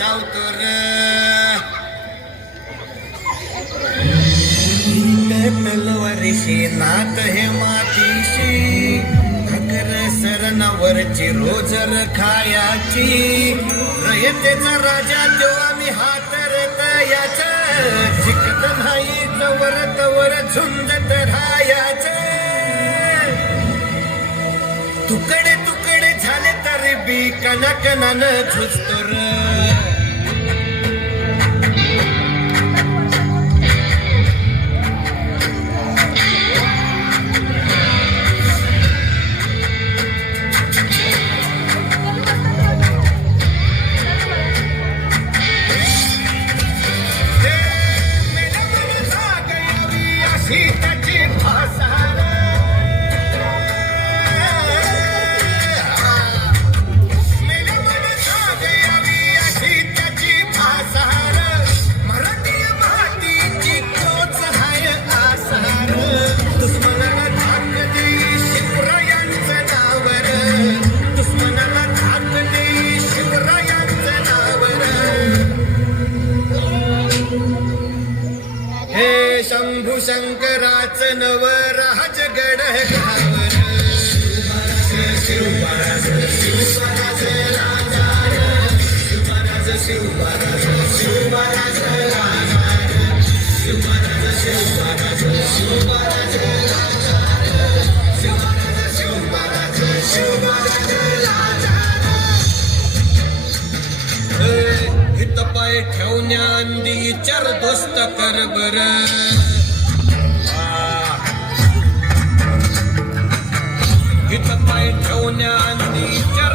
गावतो र तलवारीशी नात हे मातीशी खकर सरणावरची रोजर खायाची रयतेचा राजा तो आम्ही हात रतयाच शिकत नाही जवर तवर झुंजत राहायच तुकडे तुकडे झाले तरी बी कणाकणानं झुजतो र शंभू शंकराचं नवराज गड गावर शिवराज शिवराज राजा शिवराज शिवराज शिवराज राजा शिवराज शिवराज शिवराज राजा शिवराज शिवराज शिवराज राजा हित पाय ठेवण्याआधी चार दोस्त कर बर हित पाय ठेवण्याआधी चार